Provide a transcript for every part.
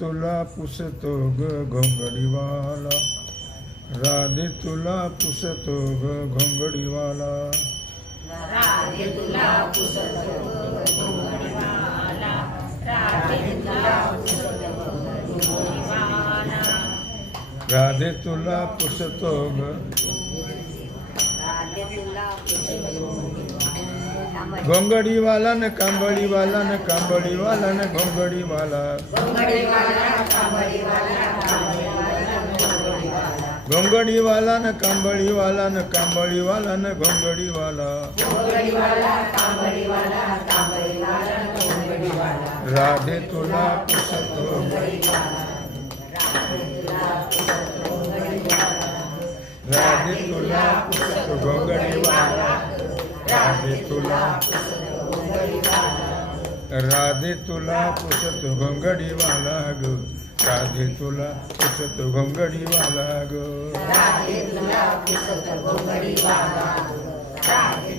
तुला पुसतो ग घोंगडीवाला. राधे तुला पुसतो ग घोंगडीवाला. राधे तुला पुसतो घोंगडीवाला. राधे तुला पुसतो घोंगडीवाला न कांबळीवाला न कांबळीवाला न घोंगडीवाला घोंगडीवाला कांबळीवाला घोंगडीवाला न कांबळीवाला न कांबळीवाला न घोंगडीवाला घोंगडीवाला कांबळीवाला कांबळीवाला घोंगडीवाला राधे तुला पुसतो राधे तुला पुसतो घोंगडीवाला राधे तुला. राधे तुला पुसतो घोंगडीवाला ग. राधे तुला पुसतो घोंगडीवाला ग. राधे तुला पुसतो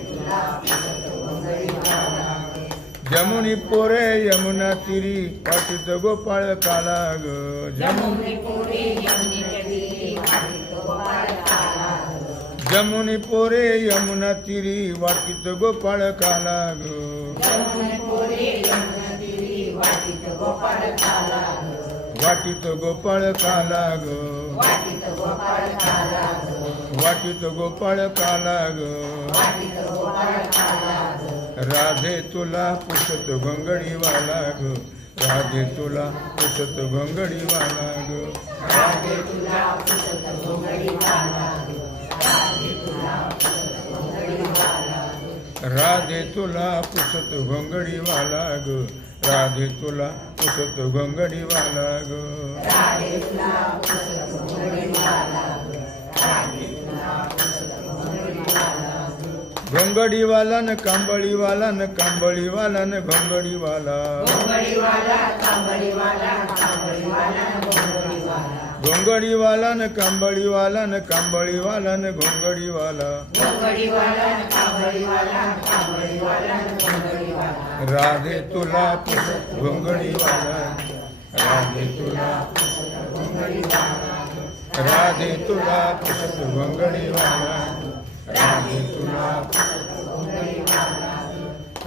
तुला पुसतो घोंगडीवाला जमुनी पोरे यमुना तिरी पाठीत गोपाळ काला ग. जमुनी पुरी यमुनीच्या तीरी वाटीत गोपाळ काला जमुनी पोरे यमुना तिरी वाटीत गोपाळ काला ग वाटीत गोपाळ काला ग वाटीत गोपाळ काला ग राधे तुला पुसत घोंगडीवाला ग राधे तुला पुसत घोंगडीवाला ग राधे तुला पुसत राधे तुला पुसत घोंगडीवाला ग. राधे तुला पुसत घोंगडीवाला ग. घोंगडीवाला न कांबळीवाला न कांबळीवाला न घोंगडीवाला. घोंगडीवाला न कांबळीवाला न कांबळीवाला न घोंगडीवाला. राधे तुला घोंगडीवाला. राधे तुला राधे तुला घोंगडीवाला. राधे तुला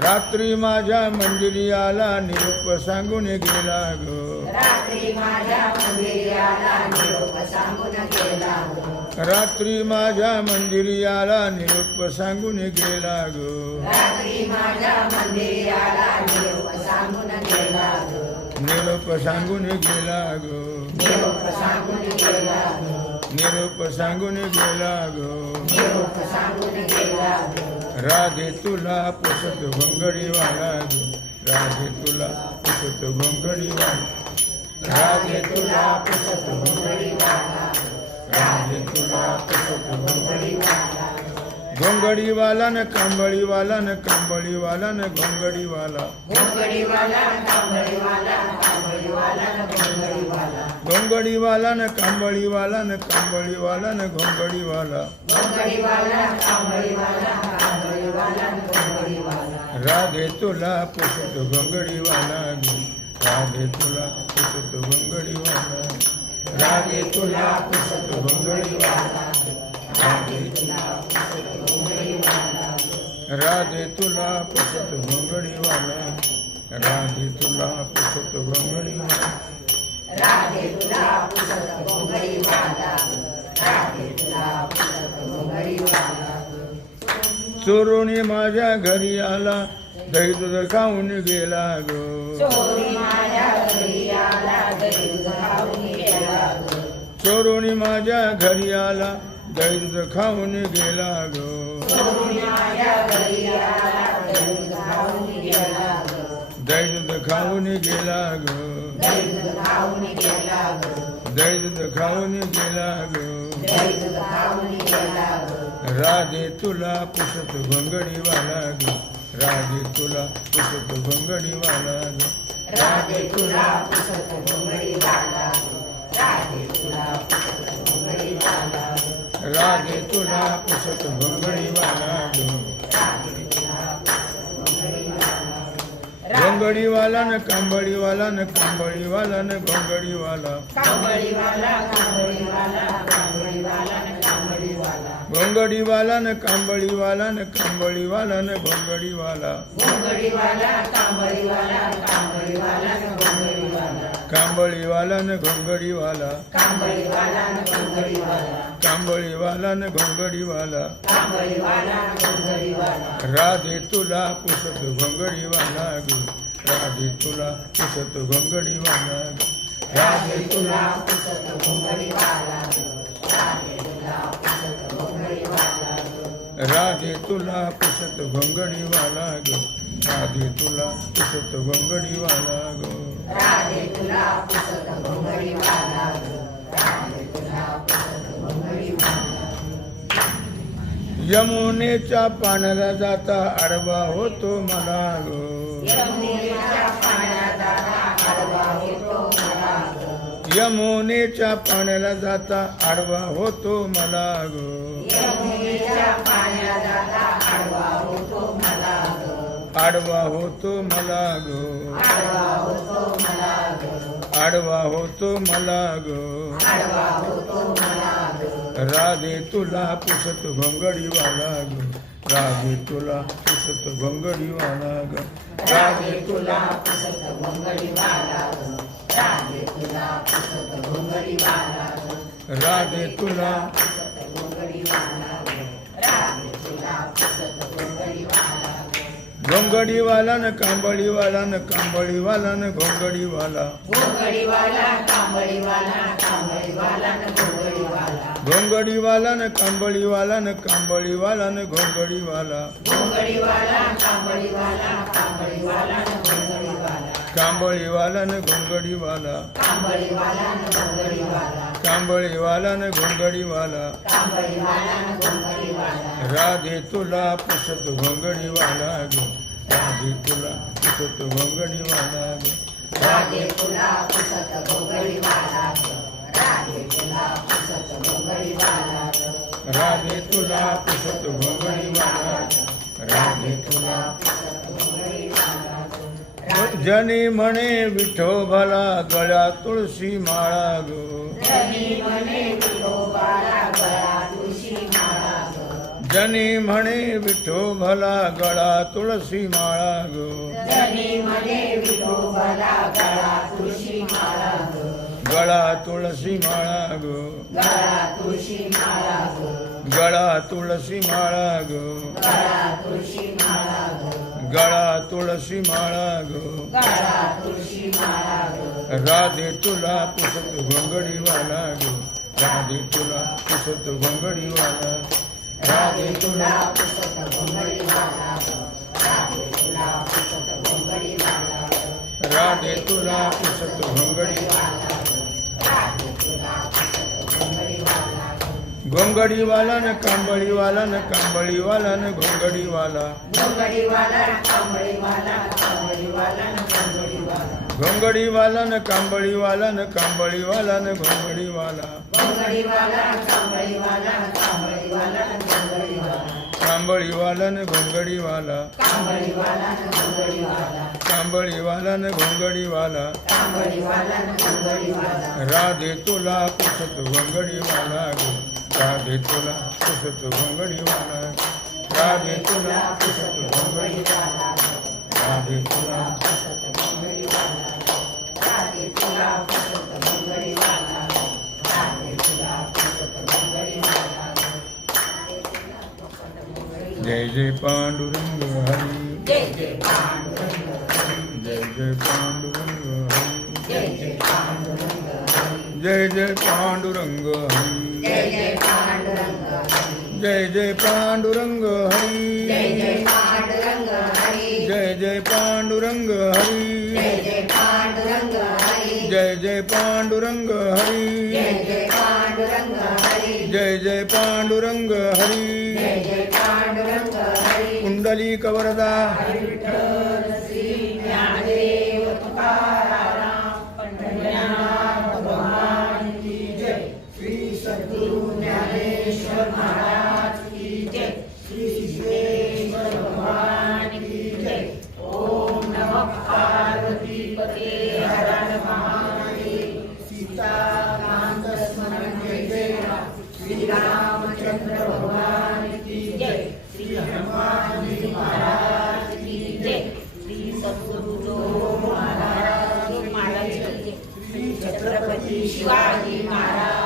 रात्री माझ्या मंदिरी आला निरूप सांगून गेला ग. रात्री माझ्या मंदिरी आला निरोप सांगून गेला रात्री माझ्या मंदिरी आला निरूप सांगून गेला ग. निरूप सांगून गेला ग. निरोप सांगून गेला ग राधे तुला पुसत घोंगडीवाला ग राधे तुला पुसत घोंगडीवाला राधे तुला पुसत घोंगडीवाला राधे तुला पुसत घोंगडीवाला घोंगडीवाला न कांबळीवाला न कांबळीवाला न घोंगडीवाला. घोंगडीवाला न कांबळीवाला न कांबळीवाला न घोंगडीवाला. राधे तुला पुसत घोंगडीवाला राधे तुला पुसत घोंगडीवाला. राधे तुला पुसत घोंगडीवाला राधे राधे तुला पुसत घोंगडीवाला राधे तुला पुसत घोंगडीवाला राधे तुला पुसत घोंगडीवाला राधे तुला पुसत घोंगडीवाला चोरोनी माझ्या घरी आला दही दूध खाऊन गेला ग. चोरी माझ्या घरी आला घरी दूध खाऊन गेला चोरोनी माझ्या घरी आला दही दूध खाऊन गेला ग. दूध खाऊन गेला ग. दूध खाऊन गेला ग. राधे तुला पुसत घोंगडीवाला ग. राधे तुला पुसत घोंगडीवाला ग. राधे तुला पुसत घोंगडीवाला राधे तुला पुसत घोंगडीवाला राधे तुला पुसत घोंगडीवाला ग. कांबळीवाला न कांबळीवाला न कांबळीवाला न घोंगडीवाला घोंगडीवाला न कांबळीवाला. न कांबळीवाला न घोंगडीवाला कांबळीवाला न घोंगडीवाला. कांबळीवाला न घोंगडीवाला. राधे तुला पुसत घोंगडीवाला ग. राधे तुला पुसत घोंगडीवाला ग. राधे तुला राधे तुला पुसत घोंगडीवाला राधे तुला पुसत घोंगडीवाला ग. राधे तुला पुसत राधे तुला पुसत यमुनेच्या पाण्याला जाता आडवा होतो मला ग यमुनेच्या पाण्याचा आडवा होतो मला ग. यमुनेच्या पाण्याला जाता आडवा होतो मला ग यमुनेच्या मला ग. आडवा होतो मला ग आडवा होतो मला ग. आडवा होतो मला ग आडवा होतो मला ग. राधे तुला पुसत घोंगडीवाला ग राधे तुला पुसत घोंगडीवाला ग राधे तुला पुसत घोंगडीवाला ग. राधे तुला पुसत घोंगडीवाला ग. राधे तुला पुसत घोंगडीवाला ग. राधे तुला पुसत घोंगडीवाला ग. घोंगडीवाला न कांबळीवाला न कांबळीवाला न घोंगडीवाला घोंगडीवाला न कांबळीवाला न कांबळीवाला न घोंगडीवाला कांबळीवाला कांबळीवाला न घोंगडीवाला कांबळीवाला न घोंगडीवाला राधे तुला पुसत घोंगडीवाला ग राधे तुला पुसत घोंगडीवाला ग राधे तुला पुसत घोंगडीवाला. राधे तुला पुसत घोंगडीवाला. राधे तुला पुसत घोंगडीवाला. राधे तुला. जनी म्हणे विठोबाला गळ्या तुळशी माळा ग. जनी म्हणे विठोबाला गळा तुळशी माळा ग. गळा तुळशी माळा ग. गळा तुळशी माळा ग. गळा तुळशी माळा ग. राधे तुला पुसत घोंगडीवाला ग. राधे तुला पुसत घोंगडीवाला राधे तुला पुसत घोंगडीवाला राधे तुला पुसत घोंगडीवाला घोंगडीवाला न कांबळीवाला न कांबळीवाला. न घोंगडीवाला घोंगडीवाला न कांबळीवाला न कांबळीवाला न घोंगडीवाला कांबळीवाला न घोंगडीवाला कांबळीवाला न घोंगडीवाला राधे तुला पुसत घोंगडीवाला ग. राधे तुला पुसत घोंगडीवाला राधे तुला पुसत घोंगडीवाला राधे तुला पुसत घोंगडीवाला राधे तुला पुसत घोंगडीवाला राधे तुला पुसत घोंगडीवाला जय जय पांडुरंग हरी। जय जय पांडुरंग जय जय पांडुरंग हरी। जय जय पांडुरंग हरी। जय जय पांडुरंग हरी। जय जय पांडुरंग हरी। जय जय पांडुरंग हरी। जय जय पांडुरंग हरी। जय जय पांडुरंग हरी। जय जय पांडुरंग हरी। जय जय पांडुरंग हरी। जय जय पांडुरंग हरी। जय जय पांडुरंग हरी। जय जय पांडुरंग हरी। कुंडली कवरदा। रामचंद्र भगवान की जय. श्री हनुमान जी महाराज की जय. श्री सद्गुरु महाराज महाराज श्री छत्रपती शिवाजी महाराज